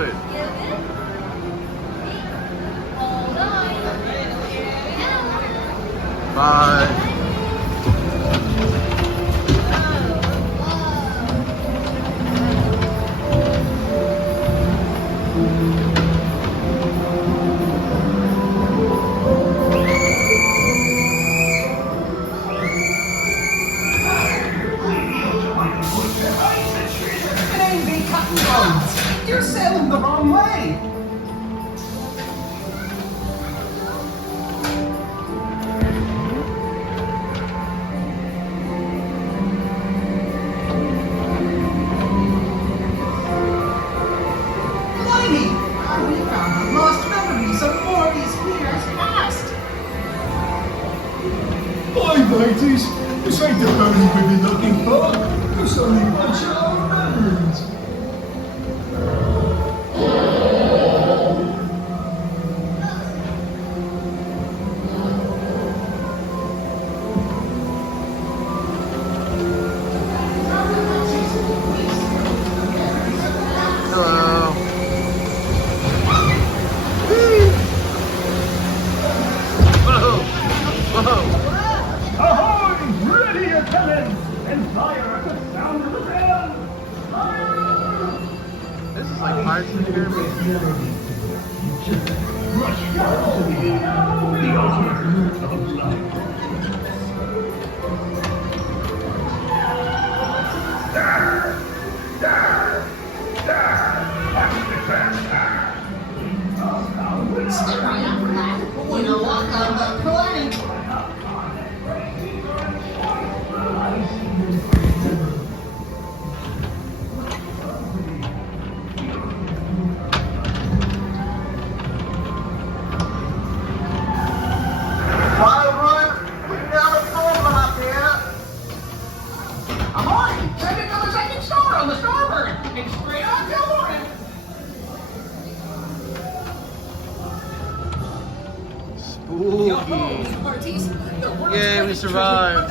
good. Bye. You're sailing the wrong way! Blimey! We found the lost memories of Morey's Piers past! Hi, mateys! This ain't the boat we've been looking for. It's only a bunch of old memories. Hello. Whoa. Whoa. Ahoy! Ready to come in and fire at the sound of the bell! Fire! This is like Pirates of the Caribbean. Rush down to the altar of life. There! There! There! That's the best time. Stick around, lad. We'll walk on the plank. Wildwood, we got a problem up here. Ahoy! Send it to the second star on the starboard. It's straight on Gilmore. Spooky. Yay, we survived.